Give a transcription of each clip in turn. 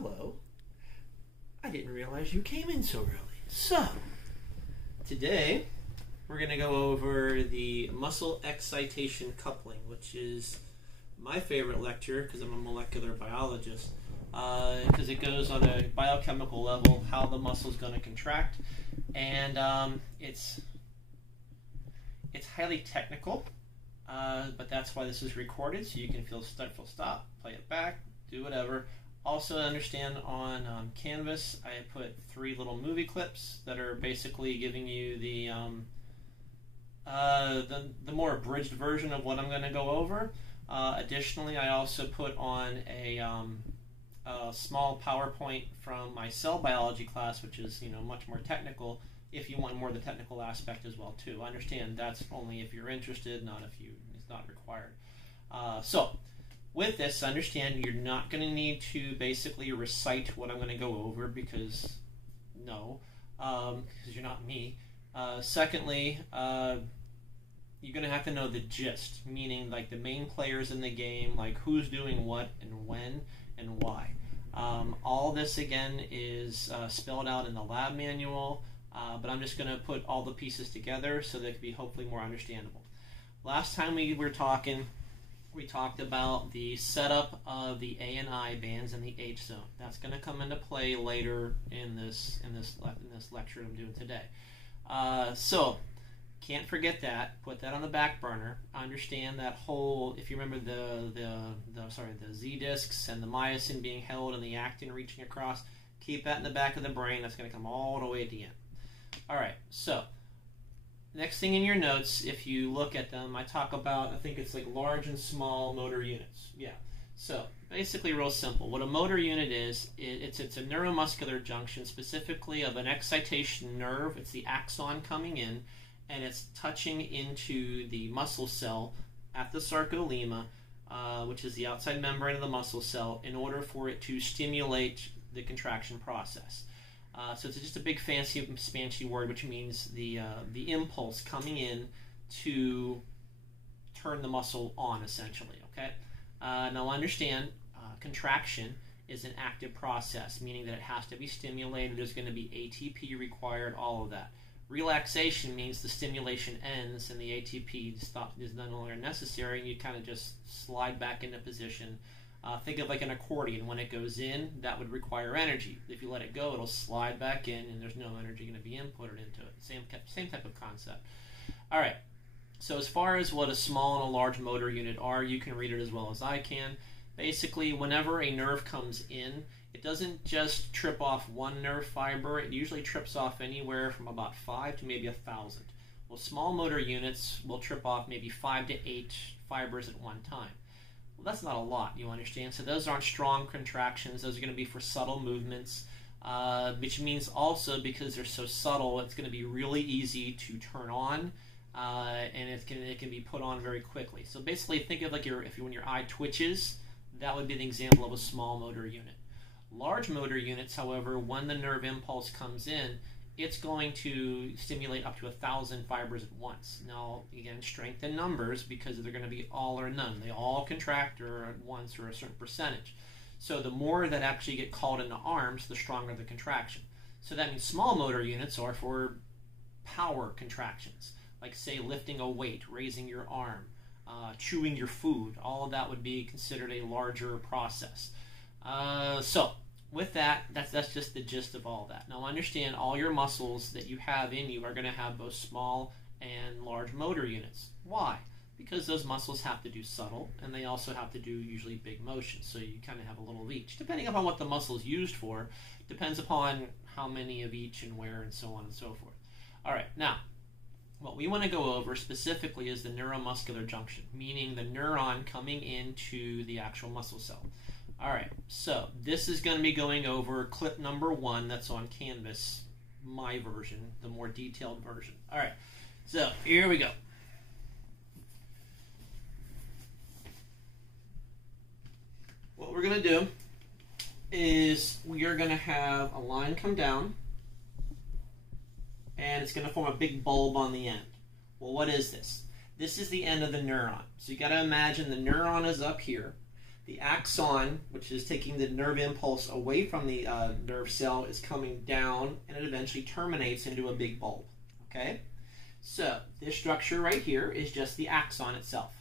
hello. I didn't realize you came in so early. So, today we're going to go over the muscle excitation coupling, which is my favorite lecture because I'm a molecular biologist, because it goes on a biochemical level, how the muscle is going to contract, and it's highly technical, but that's why this is recorded, so you can feel stop, play it back, do whatever. Also understand on Canvas, I put 3 little movie clips that are basically giving you the more abridged version of what I'm going to go over. Additionally, I also put on a small PowerPoint from my cell biology class, which is much more technical. If you want more of the technical aspect as well too. I understand that's only if you're interested, not if you. It's not required. So. With this, understand you're not going to need to basically recite what I'm going to go over because you're not me. Secondly, you're going to have to know the gist, meaning like the main players in the game, like who's doing what and when and why. All this again is spelled out in the lab manual, but I'm just going to put all the pieces together so they can be hopefully more understandable. Last time we were talking, we talked about the setup of the A and I bands in the H zone. That's going to come into play later in this lecture I'm doing today. So can't forget that. Put that on the back burner. Understand that whole. If you remember the Z discs and the myosin being held and the actin reaching across, keep that in the back of the brain. That's going to come all the way at the end. All right. So. Next thing in your notes, if you look at them, I talk about, I think it's like large and small motor units. Yeah. So basically real simple. What a motor unit is, it's a neuromuscular junction, specifically of an excitation nerve. It's the axon coming in, and it's touching into the muscle cell at the sarcolemma, which is the outside membrane of the muscle cell, in order for it to stimulate the contraction process. So it's just a big fancy word, which means the impulse coming in to turn the muscle on, essentially. Okay. Now understand, contraction is an active process, meaning that it has to be stimulated. There's going to be ATP required, all of that. Relaxation means the stimulation ends and the ATP is no longer necessary, and you kind of just slide back into position. Think of like an accordion. When it goes in, that would require energy. If you let it go, it'll slide back in, and there's no energy going to be inputted into it. Same type of concept. All right. So as far as what a small and a large motor unit are, you can read it as well as I can. Basically, whenever a nerve comes in, it doesn't just trip off one nerve fiber. It usually trips off anywhere from about 5 to maybe 1,000. Well, small motor units will trip off maybe 5 to 8 fibers at one time. Well, that's not a lot, you understand? So those aren't strong contractions. Those are going to be for subtle movements, which means also because they're so subtle, it's going to be really easy to turn on, and it can be put on very quickly. So basically, think of like when your eye twitches, that would be an example of a small motor unit. Large motor units, however, when the nerve impulse comes in, it's going to stimulate up to 1,000 fibers at once. Now, again, strength in numbers, because they're going to be all or none. They all contract at once or a certain percentage. So the more that actually get called into arms, the stronger the contraction. So that means small motor units are for power contractions, like say lifting a weight, raising your arm, chewing your food. All of that would be considered a larger process. So with that, that's just the gist of all that. Now understand, all your muscles that you have in you are going to have both small and large motor units. Why? Because those muscles have to do subtle, and they also have to do usually big motions. So you kind of have a little of each. Depending upon what the muscle is used for, depends upon how many of each and where and so on and so forth. All right, now, what we want to go over specifically is the neuromuscular junction, meaning the neuron coming into the actual muscle cell. All right, so this is going to be going over clip number 1 that's on Canvas, my version, the more detailed version. All right, so here we go. What we're going to do is we are going to have a line come down, and it's going to form a big bulb on the end. Well, what is this? This is the end of the neuron. So you got to imagine the neuron is up here. The axon, which is taking the nerve impulse away from the nerve cell, is coming down, and it eventually terminates into a big bulb. Okay? So this structure right here is just the axon itself.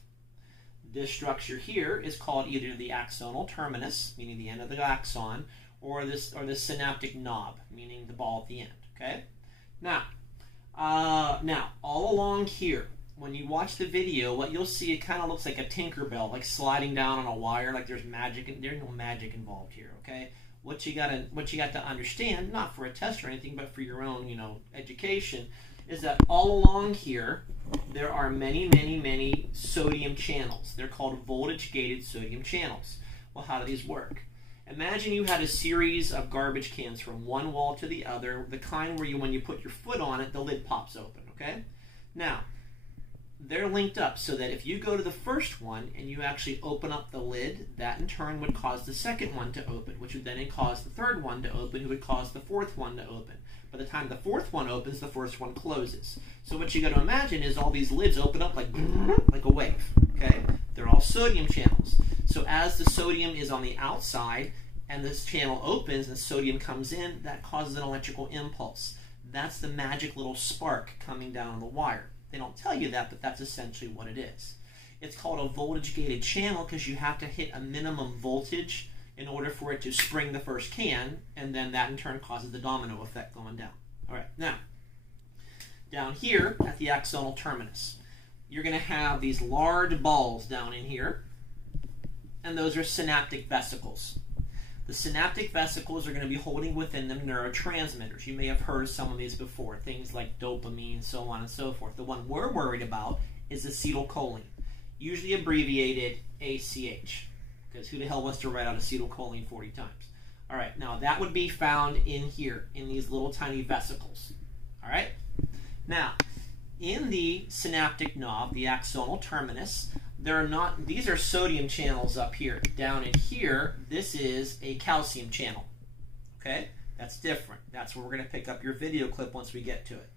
This structure here is called either the axonal terminus, meaning the end of the axon, or the synaptic knob, meaning the ball at the end. Okay? Now all along here, when you watch the video, what you'll see, it kind of looks like a Tinkerbell, like sliding down on a wire, like there's magic. There's no magic involved here. Okay? What you got to understand, not for a test or anything, but for your own, education, is that all along here there are many sodium channels. They're called voltage-gated sodium channels. Well, how do these work? Imagine you had a series of garbage cans from one wall to the other, the kind where when you put your foot on it, the lid pops open, okay? Now, they're linked up so that if you go to the first one and you actually open up the lid, that in turn would cause the second one to open, which would then cause the third one to open, who would cause the fourth one to open. By the time the fourth one opens, the first one closes. So what you got to imagine is all these lids open up like a wave, okay? They're all sodium channels. So as the sodium is on the outside and this channel opens and sodium comes in, that causes an electrical impulse. That's the magic little spark coming down the wire. They don't tell you that, but that's essentially what it is. It's called a voltage-gated channel because you have to hit a minimum voltage in order for it to spring the first can, and then that in turn causes the domino effect going down. All right, now, down here at the axonal terminus, you're going to have these large balls down in here, and those are synaptic vesicles. The synaptic vesicles are going to be holding within them neurotransmitters. You may have heard of some of these before, things like dopamine, so on and so forth. The one we're worried about is acetylcholine, usually abbreviated ACH, because who the hell wants to write out acetylcholine 40 times? All right, now that would be found in here, in these little tiny vesicles. All right? Now, in the synaptic knob, the axonal terminus, these are sodium channels up here. Down in here, this is a calcium channel. Okay? That's different. That's where we're going to pick up your video clip once we get to it.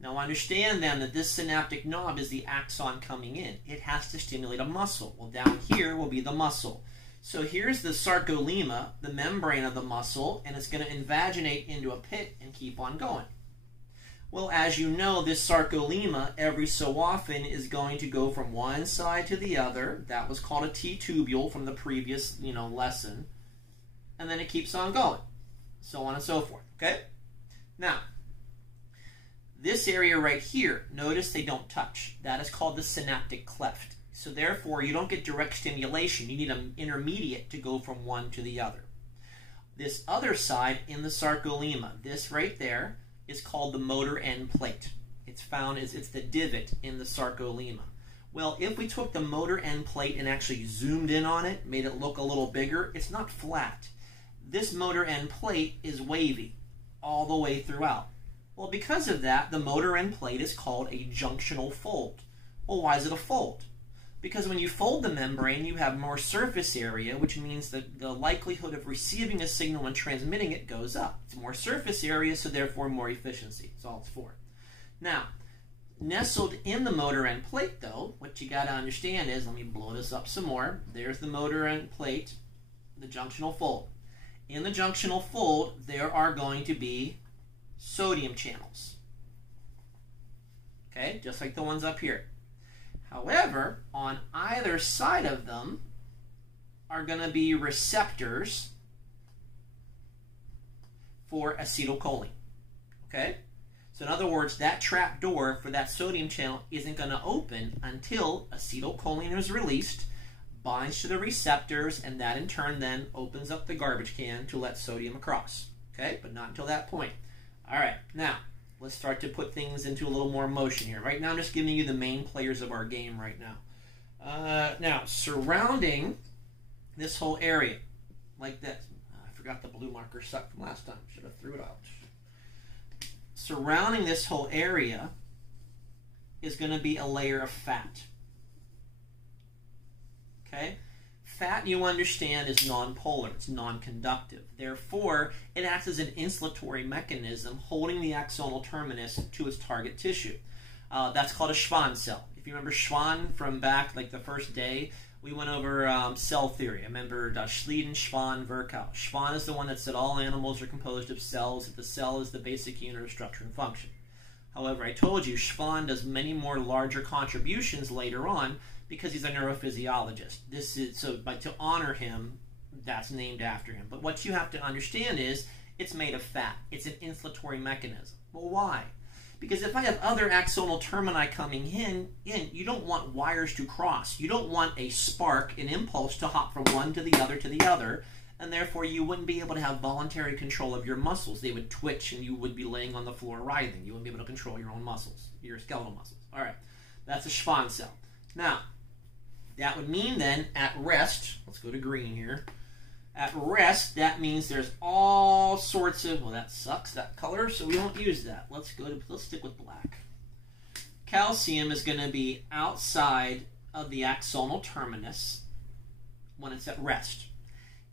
Now understand then that this synaptic knob is the axon coming in. It has to stimulate a muscle. Well, down here will be the muscle. So here's the sarcolemma, the membrane of the muscle, and it's going to invaginate into a pit and keep on going. Well, as you know, this sarcolemma every so often is going to go from one side to the other. That was called a T-tubule from the previous, lesson. And then it keeps on going, so on and so forth. Okay? Now, this area right here, notice they don't touch. That is called the synaptic cleft. So therefore, you don't get direct stimulation. You need an intermediate to go from one to the other. This other side in the sarcolemma, this right there, is called the motor end plate. It's the divot in the sarcolemma. Well, if we took the motor end plate and actually zoomed in on it, made it look a little bigger, it's not flat. This motor end plate is wavy all the way throughout. Well, because of that, the motor end plate is called a junctional fold. Well, why is it a fold? Because when you fold the membrane, you have more surface area, which means that the likelihood of receiving a signal and transmitting it goes up. It's more surface area, so therefore more efficiency. That's all it's for. Now, nestled in the motor end plate, though, what you got to understand is, let me blow this up some more. There's the motor end plate, the junctional fold. In the junctional fold, there are going to be sodium channels. Okay, just like the ones up here. However, on either side of them are going to be receptors for acetylcholine. Okay? So in other words, that trap door for that sodium channel isn't going to open until acetylcholine is released, binds to the receptors, and that in turn then opens up the garbage can to let sodium across. Okay? But not until that point. All right. Now, let's start to put things into a little more motion here. Right now, I'm just giving you the main players of our game right now. Now, surrounding this whole area, like this. I forgot the blue marker stuck from last time. Should have threw it out. Surrounding this whole area is going to be a layer of fat. Okay? Fat, you understand, is nonpolar. It's non-conductive. Therefore, it acts as an insulatory mechanism holding the axonal terminus to its target tissue. That's called a Schwann cell. If you remember Schwann from back, like the first day, We went over cell theory. I remember Schleiden, Schwann, Virchow. Schwann is the one that said all animals are composed of cells, that the cell is the basic unit of structure and function. However, I told you, Schwann does many more larger contributions later on because he's a neurophysiologist. To honor him, that's named after him. But what you have to understand is it's made of fat. It's an insulatory mechanism. Well, why? Because if I have other axonal termini coming in, you don't want wires to cross. You don't want a spark, an impulse to hop from one to the other, and therefore you wouldn't be able to have voluntary control of your muscles. They would twitch and you would be laying on the floor writhing. You wouldn't be able to control your own muscles, your skeletal muscles. All right, that's a Schwann cell. Now, that would mean then at rest, let's go to green here. At rest, that means there's all sorts of, well, that sucks, that color, so we won't use that. Let's stick with black. Calcium is going to be outside of the axonal terminus when it's at rest.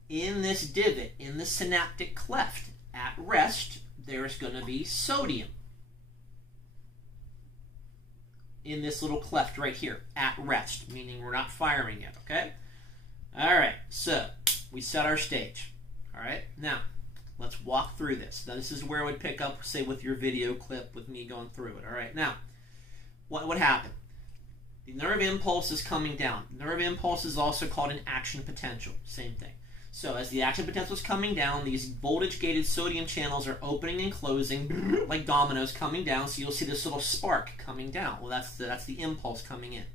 In this divot, in the synaptic cleft, at rest, there's going to be sodium. In this little cleft right here, at rest, meaning we're not firing yet, okay? All right, so we set our stage. All right, now let's walk through this. Now this is where I would pick up, say, with your video clip with me going through it. All right, now what would happen? The nerve impulse is coming down. Nerve impulse is also called an action potential. Same thing. So as the action potential is coming down, these voltage-gated sodium channels are opening and closing like dominoes coming down. So you'll see this little spark coming down. Well, that's the impulse coming in.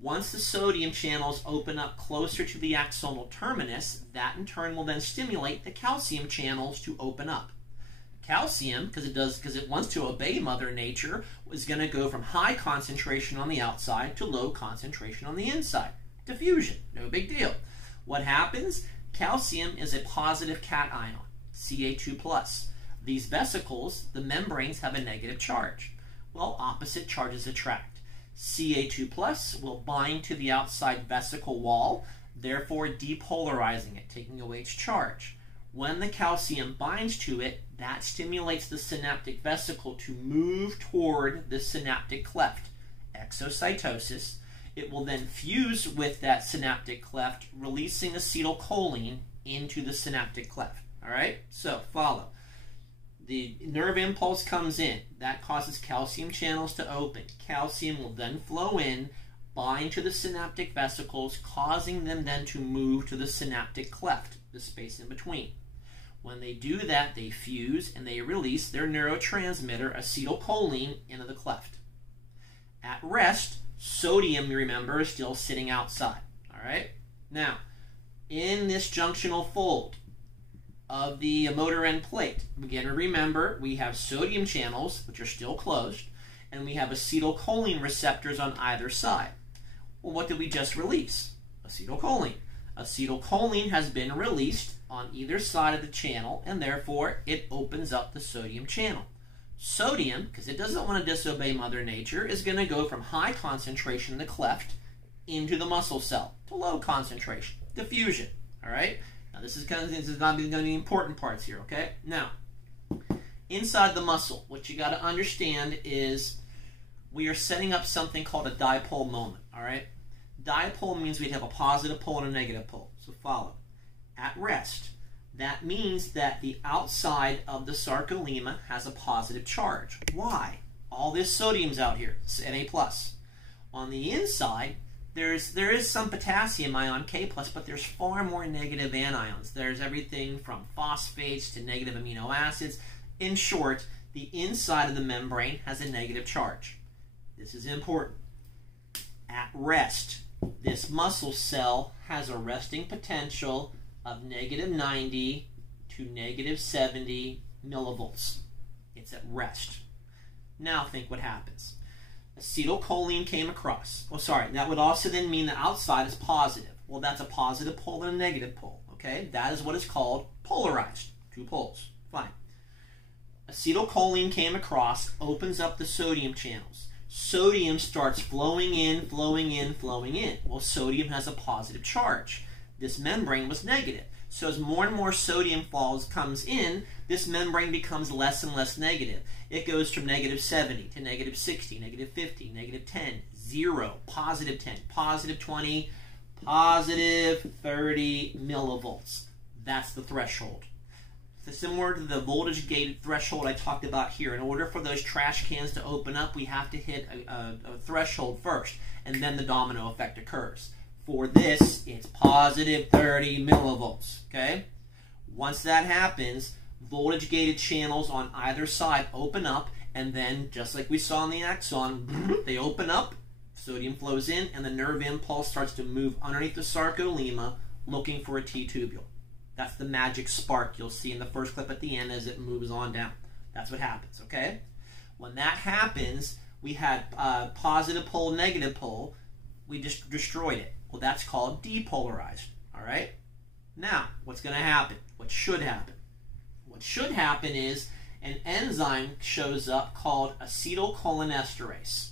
Once the sodium channels open up closer to the axonal terminus, that in turn will then stimulate the calcium channels to open up. Calcium, because it wants to obey Mother Nature, is going to go from high concentration on the outside to low concentration on the inside. Diffusion, no big deal. What happens? Calcium is a positive cation, Ca2+. These vesicles, the membranes, have a negative charge. Well, opposite charges attract. Ca2+ will bind to the outside vesicle wall, therefore depolarizing it, taking away its charge. When the calcium binds to it, that stimulates the synaptic vesicle to move toward the synaptic cleft, exocytosis. It will then fuse with that synaptic cleft, releasing acetylcholine into the synaptic cleft. All right, so follow. The nerve impulse comes in. That causes calcium channels to open. Calcium will then flow in, bind to the synaptic vesicles, causing them then to move to the synaptic cleft, the space in between. When they do that, they fuse and they release their neurotransmitter, acetylcholine, into the cleft. At rest, sodium, you remember, is still sitting outside. All right? Now, in this junctional fold of the motor end plate, again, remember, we have sodium channels, which are still closed, and we have acetylcholine receptors on either side. Well, what did we just release? Acetylcholine. Acetylcholine has been released on either side of the channel, and therefore it opens up the sodium channel. Sodium, because it doesn't want to disobey Mother Nature, is going to go from high concentration in the cleft into the muscle cell to low concentration, diffusion. All right? Now this is not going to be the important parts here, okay? Now, inside the muscle, what you got to understand is we are setting up something called a dipole moment, all right? Dipole means we'd have a positive pole and a negative pole, so follow. At rest, that means that the outside of the sarcolemma has a positive charge. Why? All this sodium's out here, it's Na+. On the inside, there is some potassium ion, K+, but there's far more negative anions. There's everything from phosphates to negative amino acids. In short, the inside of the membrane has a negative charge. This is important. At rest, this muscle cell has a resting potential of -90 to -70 millivolts. It's at rest. Now think what happens. Acetylcholine came across. Oh, sorry. That would also then mean the outside is positive. Well, that's a positive pole and a negative pole. Okay? That is what is called polarized. Two poles. Fine. Acetylcholine came across, opens up the sodium channels. Sodium starts flowing in, flowing in, flowing in. Well, sodium has a positive charge. This membrane was negative. So as more and more sodium comes in, this membrane becomes less and less negative. It goes from -70 to -60, -50, -10, 0, +10, +20, Positive 30 millivolts. That's the threshold. So similar to the voltage gated threshold I talked about here. In order for those trash cans to open up, we have to hit a threshold first, and then the domino effect occurs. For this, it's positive 30 millivolts. Okay? Once that happens, voltage gated channels on either side open up, and then, just like we saw in the axon, they open up, sodium flows in, and the nerve impulse starts to move underneath the sarcolemma looking for a T-tubule. That's the magic spark you'll see in the first clip at the end as it moves on down. That's what happens, okay? When that happens, we had positive pole, negative pole. We just destroyed it. Well, that's called depolarized, all right? Now, what's going to happen? What should happen? What should happen is an enzyme shows up called acetylcholinesterase.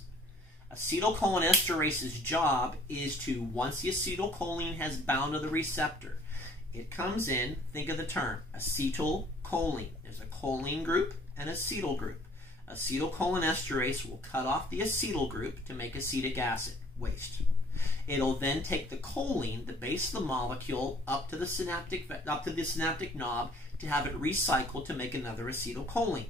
Acetylcholinesterase's job is to, once the acetylcholine has bound to the receptor, it comes in, think of the term, acetylcholine. There's a choline group and acetyl group. Acetylcholinesterase will cut off the acetyl group to make acetic acid, waste. It'll then take the choline, the base of the molecule, up to the synaptic knob to have it recycled to make another acetylcholine.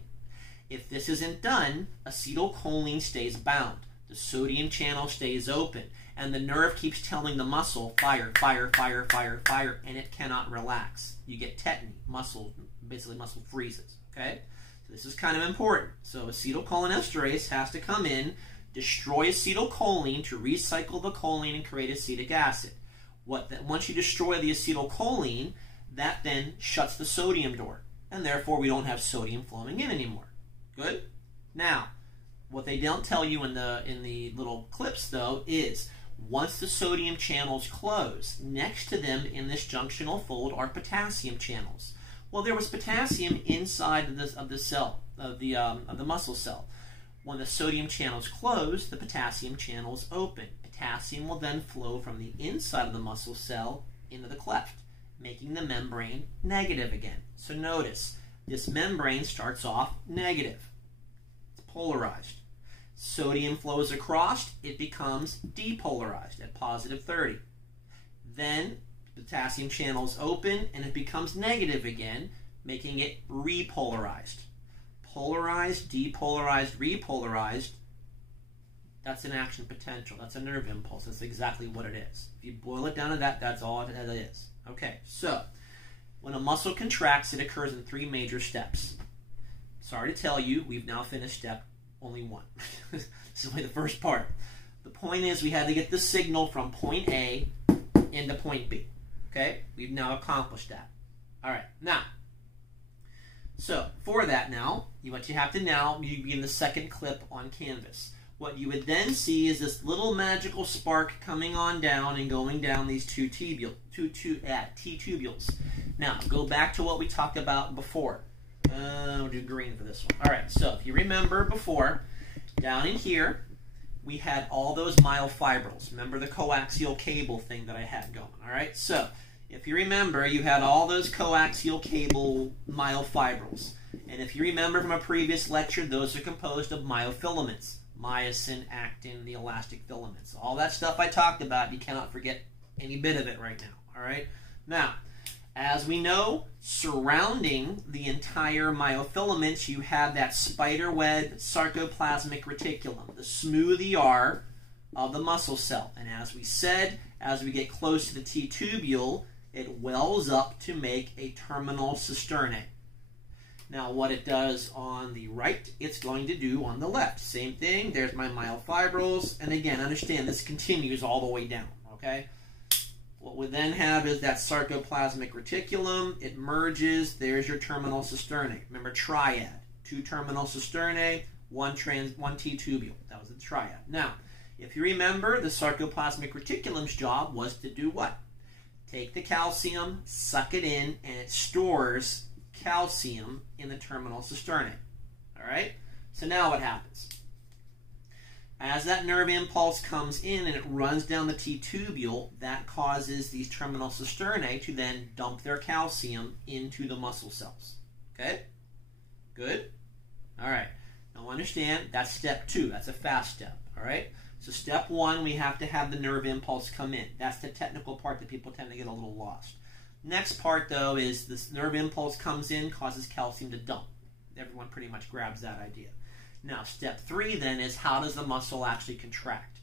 If this isn't done, acetylcholine stays bound. The sodium channel stays open, and the nerve keeps telling the muscle, fire, fire, fire, fire, fire, and it cannot relax. You get tetany, basically muscle freezes, okay? So this is kind of important. So acetylcholinesterase has to come in, destroy acetylcholine to recycle the choline and create acetic acid. Once you destroy the acetylcholine, that then shuts the sodium door, and therefore we don't have sodium flowing in anymore. Good? Now, what they don't tell you in the little clips, though, is once the sodium channels close, next to them in this junctional fold are potassium channels. Well, there was potassium inside of the cell, of the muscle cell. When the sodium channels close, the potassium channels open. Potassium will then flow from the inside of the muscle cell into the cleft, making the membrane negative again. So notice, this membrane starts off negative. Polarized. Sodium flows across, it becomes depolarized at positive 30. Then potassium channels open and it becomes negative again, making it repolarized. Polarized, depolarized, repolarized, that's an action potential. That's a nerve impulse. That's exactly what it is. If you boil it down to that, that's all it is. Okay, so when a muscle contracts, it occurs in 3 major steps. Sorry to tell you, we've now finished step only 1. This is only the first part. The point is we had to get the signal from point A into point B. Okay? We've now accomplished that. All right. Now, so for that now, what you have to now, you begin the second clip on canvas. What you would then see is this little magical spark coming on down and going down these T-tubules. Now, go back to what we talked about before. We'll do green for this one. All right, so if you remember before, down in here, we had all those myofibrils. Remember the coaxial cable thing that I had going, all right? So if you remember, you had all those coaxial cable myofibrils. And if you remember from a previous lecture, those are composed of myofilaments. Myosin, actin, the elastic filaments. All that stuff I talked about, you cannot forget any bit of it right now, all right? Now, as we know, surrounding the entire myofilaments, you have that spiderweb sarcoplasmic reticulum, the smooth ER of the muscle cell. And as we said, as we get close to the T-tubule, it wells up to make a terminal cisternae. Now, what it does on the right, it's going to do on the left. Same thing, there's my myofibrils. And again, understand, this continues all the way down, okay? What we then have is that sarcoplasmic reticulum. It merges. There's your terminal cisternae. Remember, triad. 2 terminal cisternae, 1 T-tubule. That was the triad. Now, if you remember, the sarcoplasmic reticulum's job was to do what? Take the calcium, suck it in, and it stores calcium in the terminal cisternae. All right? So now what happens? As that nerve impulse comes in and it runs down the T-tubule, that causes these terminal cisternae to then dump their calcium into the muscle cells. Okay? Good? All right. Now understand, that's step 2. That's a fast step. All right? So step one, we have to have the nerve impulse come in. That's the technical part that people tend to get a little lost. Next part, though, is this nerve impulse comes in, causes calcium to dump. Everyone pretty much grabs that idea. Now, step three, then, is how does the muscle actually contract?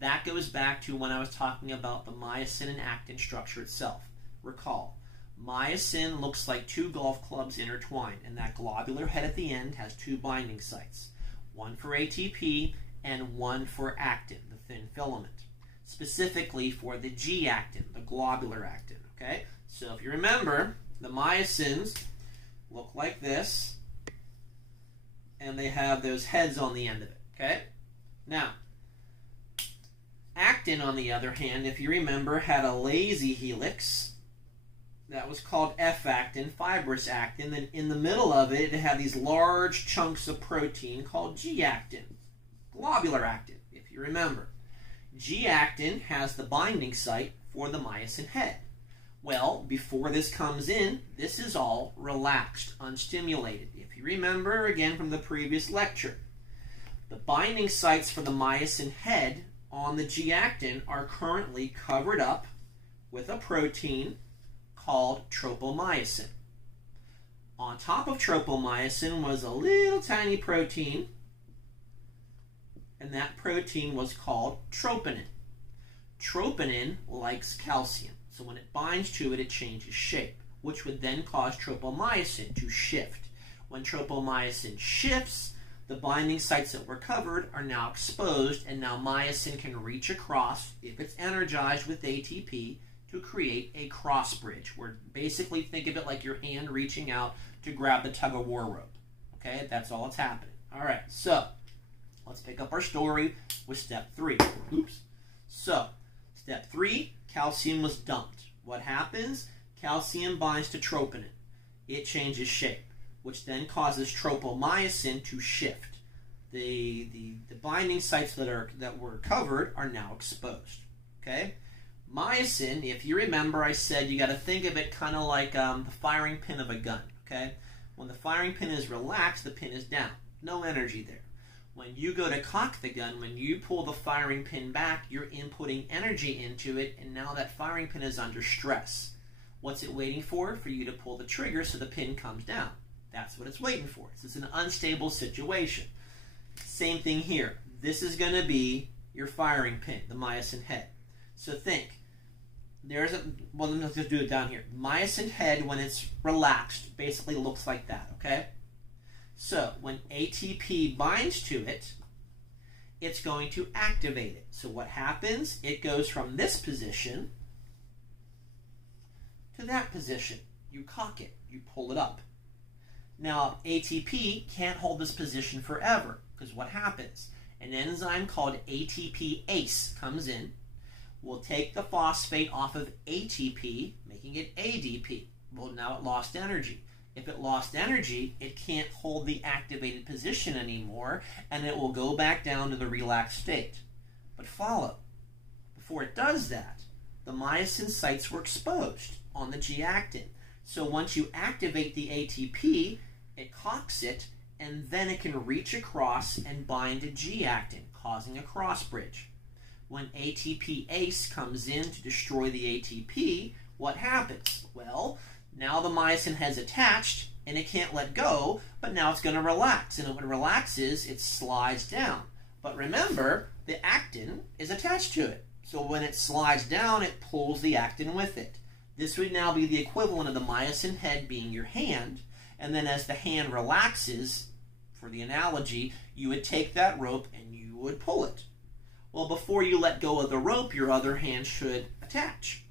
That goes back to when I was talking about the myosin and actin structure itself. Recall, myosin looks like two golf clubs intertwined, and that globular head at the end has two binding sites, one for ATP and one for actin, the thin filament, specifically for the G-actin, the globular actin, okay? So if you remember, the myosins look like this, and they have those heads on the end of it, okay? Now, actin, on the other hand, if you remember, had a lazy helix that was called F-actin, fibrous actin. Then in the middle of it, it had these large chunks of protein called G-actin, globular actin, if you remember. G-actin has the binding site for the myosin head. Well, before this comes in, this is all relaxed, unstimulated. If you remember, again, from the previous lecture, the binding sites for the myosin head on the G-actin are currently covered up with a protein called tropomyosin. On top of tropomyosin was a little tiny protein, and that protein was called troponin. Troponin likes calcium, so when it binds to it, it changes shape, which would then cause tropomyosin to shift. When tropomyosin shifts, the binding sites that were covered are now exposed, and now myosin can reach across, if it's energized with ATP, to create a cross bridge, where basically think of it like your hand reaching out to grab the tug-of-war rope. Okay, that's all that's happening. All right, so let's pick up our story with step three. Oops. So, step three, calcium was dumped. What happens? Calcium binds to troponin. It changes shape, which then causes tropomyosin to shift. The binding sites that were covered are now exposed. Okay? Myosin, if you remember, I said you got to think of it kind of like the firing pin of a gun. Okay? When the firing pin is relaxed, the pin is down. No energy there. When you go to cock the gun, when you pull the firing pin back, you're inputting energy into it, and now that firing pin is under stress. What's it waiting for? For you to pull the trigger so the pin comes down. That's what it's waiting for. It's an unstable situation. Same thing here. This is going to be your firing pin, the myosin head. So think, well, let's just do it down here. Myosin head, when it's relaxed, basically looks like that, okay? So when ATP binds to it, it's going to activate it. So what happens? It goes from this position to that position. You cock it. You pull it up. Now, ATP can't hold this position forever, because what happens? An enzyme called ATPase comes in, will take the phosphate off of ATP, making it ADP. Well, now it lost energy. If it lost energy, it can't hold the activated position anymore, and it will go back down to the relaxed state. But follow. Before it does that, the myosin sites were exposed on the G-actin. So once you activate the ATP, it cocks it, and then it can reach across and bind to G-actin, causing a cross bridge. When ATPase comes in to destroy the ATP, what happens? Well, now the myosin has attached, and it can't let go, but now it's going to relax. And when it relaxes, it slides down. But remember, the actin is attached to it. So when it slides down, it pulls the actin with it. This would now be the equivalent of the myosin head being your hand, and then as the hand relaxes, for the analogy, you would take that rope and you would pull it. Well, before you let go of the rope, your other hand should attach.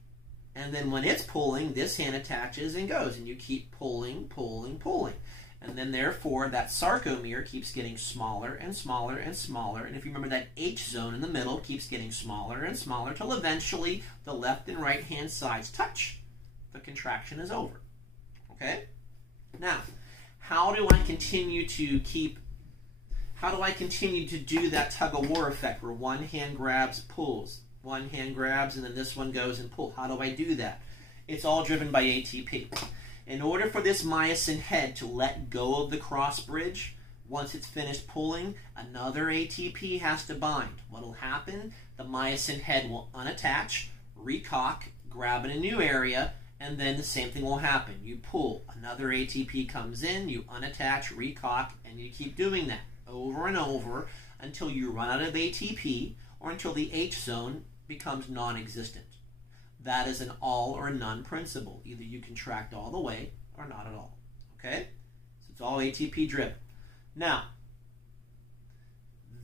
And then when it's pulling, this hand attaches and goes, and you keep pulling, pulling, pulling. And then therefore, that sarcomere keeps getting smaller and smaller and smaller. And if you remember, that H zone in the middle keeps getting smaller and smaller till eventually the left and right hand sides touch. The contraction is over. Okay? Now, how do I continue to do that tug-of-war effect where one hand grabs, pulls, one hand grabs, and then this one goes and pulls? How do I do that? It's all driven by ATP. In order for this myosin head to let go of the cross bridge, Once it's finished pulling, another ATP has to bind. What will happen? The myosin head will unattach, recock, grab in a new area, and then the same thing will happen. You pull, another ATP comes in, you unattach, recock, and you keep doing that over and over until you run out of ATP or until the H zone becomes non-existent. That is an all or none principle. Either you contract all the way or not at all. Okay? So it's all ATP driven. Now,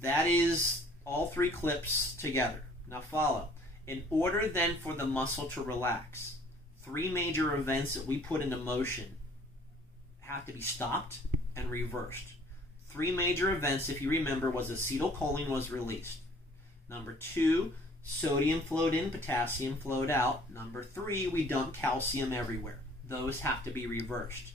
that is all three clips together. Now follow. In order then for the muscle to relax, three major events that we put into motion have to be stopped and reversed. Three major events, if you remember, was acetylcholine was released. Number 2, sodium flowed in, potassium flowed out. Number 3, we dumped calcium everywhere. Those have to be reversed.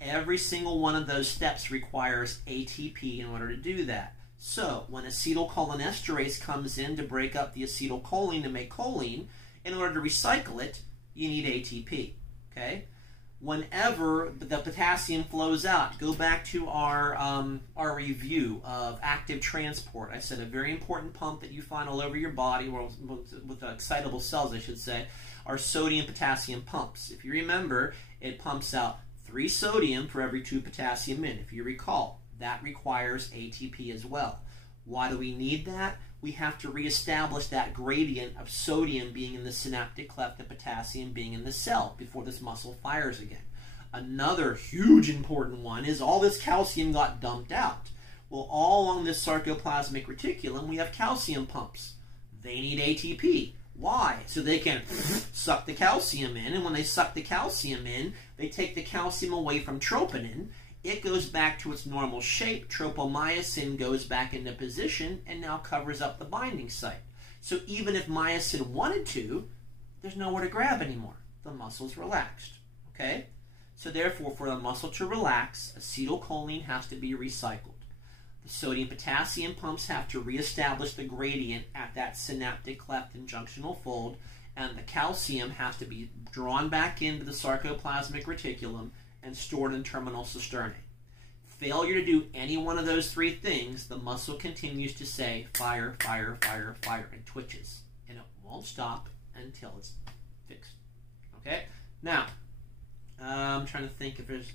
Every single one of those steps requires ATP in order to do that. So when acetylcholinesterase comes in to break up the acetylcholine to make choline, in order to recycle it, you need ATP. Okay? Whenever the potassium flows out, go back to our review of active transport. I said a very important pump that you find all over your body, or with excitable cells, I should say, are sodium-potassium pumps. If you remember, it pumps out 3 sodium for every 2 potassium in. If you recall, that requires ATP as well. Why do we need that? We have to reestablish that gradient of sodium being in the synaptic cleft and potassium being in the cell before this muscle fires again. Another huge important one is all this calcium got dumped out. Well, all along this sarcoplasmic reticulum, we have calcium pumps. They need ATP. Why? So they can suck the calcium in, and when they suck the calcium in, they take the calcium away from troponin. It goes back to its normal shape. Tropomyosin goes back into position and now covers up the binding site. So even if myosin wanted to, there's nowhere to grab anymore. The muscle's relaxed. Okay? So therefore, for the muscle to relax, acetylcholine has to be recycled. The sodium-potassium pumps have to reestablish the gradient at that synaptic cleft and junctional fold, and the calcium has to be drawn back into the sarcoplasmic reticulum and stored in terminal cisternae. Failure to do any one of those 3 things, the muscle continues to say fire, fire, fire, fire, and twitches. And it won't stop until it's fixed. Okay? Now, I'm trying to think if there's...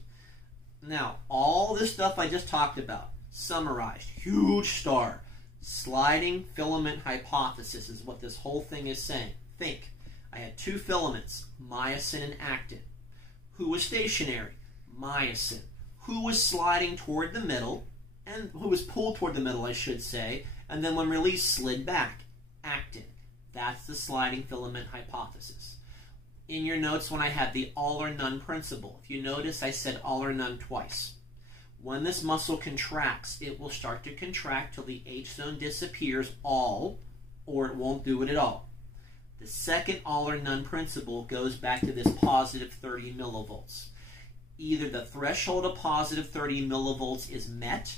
Now, all this stuff I just talked about, summarized, huge star, sliding filament hypothesis is what this whole thing is saying. Think, I had 2 filaments, myosin and actin. Who was stationary? Myosin. Who was sliding toward the middle, and who was pulled toward the middle, I should say, and then when released, slid back? Actin. That's the sliding filament hypothesis. In your notes when I had the all or none principle, if you notice I said all or none twice. When this muscle contracts, it will start to contract till the H zone disappears all, or it won't do it at all. The second all or none principle goes back to this positive 30 millivolts. Either the threshold of positive 30 millivolts is met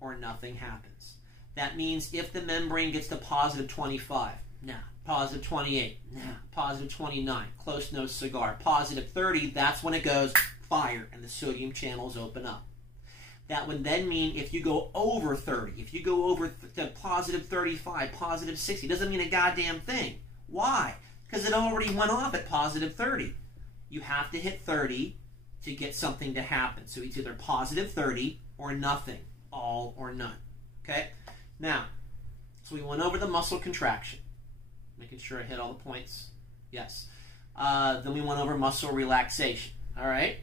or nothing happens. That means if the membrane gets to positive 25, nah. Positive 28, nah. Positive 29, close nose cigar. Positive 30, that's when it goes fire and the sodium channels open up. That would then mean if you go over 30, if you go over to positive 35, positive 60, doesn't mean a goddamn thing. Why? Because it already went off at positive 30. You have to hit 30 to get something to happen. So it's either positive 30 or nothing, all or none. Okay? Now, so we went over the muscle contraction, making sure I hit all the points. Yes. Then we went over muscle relaxation. All right?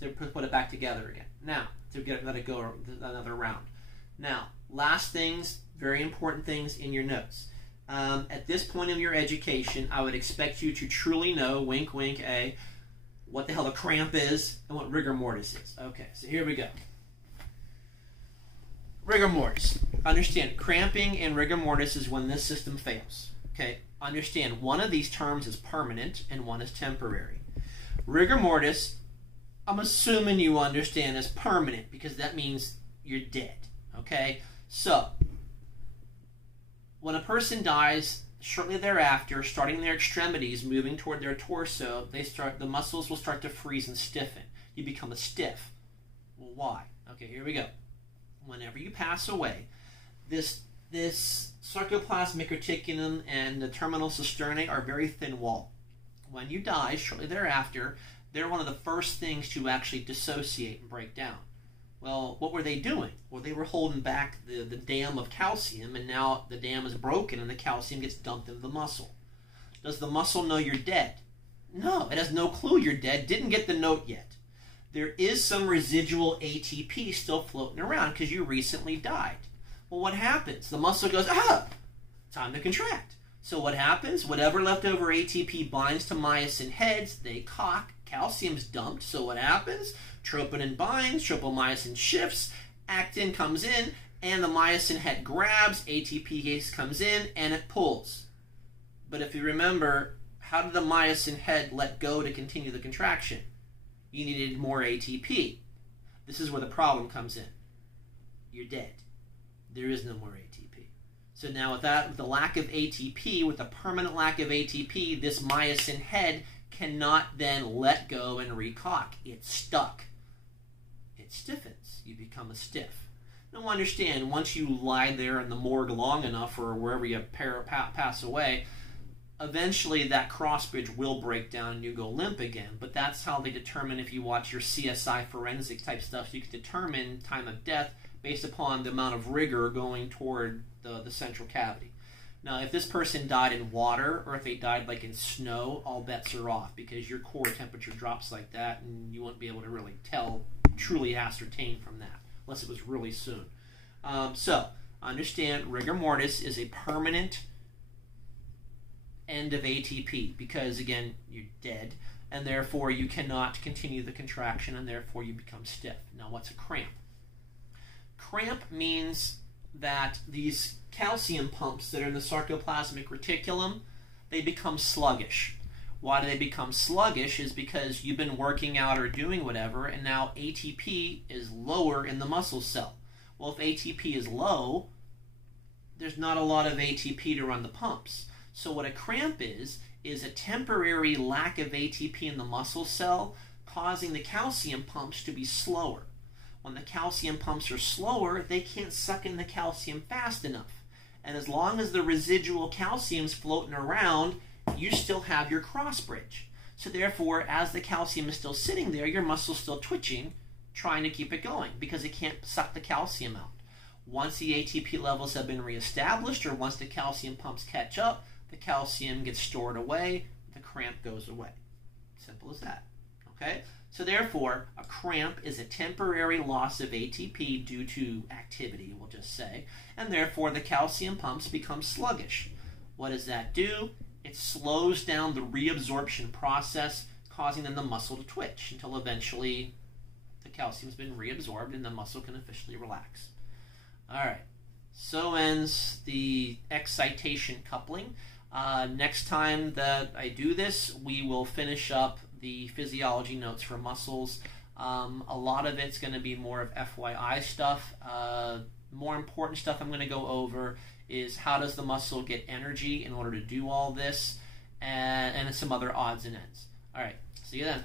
To put it back together again. Now, to let it go another round. Now, last things, very important things in your notes. At this point in your education, I would expect you to truly know, wink, wink, what the hell a cramp is and what rigor mortis is. Okay, so here we go. Rigor mortis. Understand, cramping and rigor mortis is when this system fails. Okay, understand, one of these terms is permanent and one is temporary. Rigor mortis, I'm assuming you understand, is permanent because that means you're dead. Okay, so when a person dies, shortly thereafter, starting their extremities, moving toward their torso, the muscles will start to freeze and stiffen. You become a stiff. Well, why? Okay, here we go. whenever you pass away, this sarcoplasmic reticulum and the terminal cisternae are very thin walled. When you die, shortly thereafter, they're one of the first things to actually dissociate and break down. Well, what were they doing? Well, they were holding back the dam of calcium, and now the dam is broken and the calcium gets dumped into the muscle. Does the muscle know you're dead? No, it has no clue you're dead, didn't get the note yet. There is some residual ATP still floating around because you recently died. Well, what happens? The muscle goes, time to contract. So what happens? Whatever leftover ATP binds to myosin heads, they cock, calcium's dumped. So what happens? Troponin binds, tropomyosin shifts, actin comes in, and the myosin head grabs, ATPase comes in, and it pulls. But if you remember, how did the myosin head let go to continue the contraction? You needed more ATP. This is where the problem comes in. You're dead. There is no more ATP. So now with the lack of ATP, with the permanent lack of ATP, this myosin head cannot then let go and recock. It's stuck. It stiffens. You become a stiff. Now understand, once you lie there in the morgue long enough or wherever you pass away, eventually that cross bridge will break down and you go limp again. But that's how they determine, if you watch your CSI forensic type stuff, so you can determine time of death based upon the amount of rigor going toward the central cavity. Now, if this person died in water or if they died like in snow, all bets are off because your core temperature drops like that and you won't be able to really truly ascertain from that, unless it was really soon. So, understand rigor mortis is a permanent end of ATP because, again, you're dead and therefore you cannot continue the contraction and therefore you become stiff. Now, what's a cramp? Cramp means that these calcium pumps that are in the sarcoplasmic reticulum, they become sluggish. Why do they become sluggish? Is because you've been working out or doing whatever, and now ATP is lower in the muscle cell. Well, if ATP is low, there's not a lot of ATP to run the pumps. So what a cramp is a temporary lack of ATP in the muscle cell causing the calcium pumps to be slower. When the calcium pumps are slower, they can't suck in the calcium fast enough. And as long as the residual calcium's floating around, you still have your cross bridge. So therefore, as the calcium is still sitting there, your muscle's still twitching, trying to keep it going, because it can't suck the calcium out. Once the ATP levels have been reestablished, or once the calcium pumps catch up, the calcium gets stored away, the cramp goes away. Simple as that. Okay? So therefore, a cramp is a temporary loss of ATP due to activity, we'll just say, and therefore the calcium pumps become sluggish. What does that do? It slows down the reabsorption process, causing then the muscle to twitch until eventually the calcium's been reabsorbed and the muscle can officially relax. All right, so ends the excitation coupling. Next time that I do this, we will finish up the physiology notes for muscles. A lot of it's going to be more of FYI stuff. More important stuff I'm going to go over is how does the muscle get energy in order to do all this, and some other odds and ends. All right, see you then.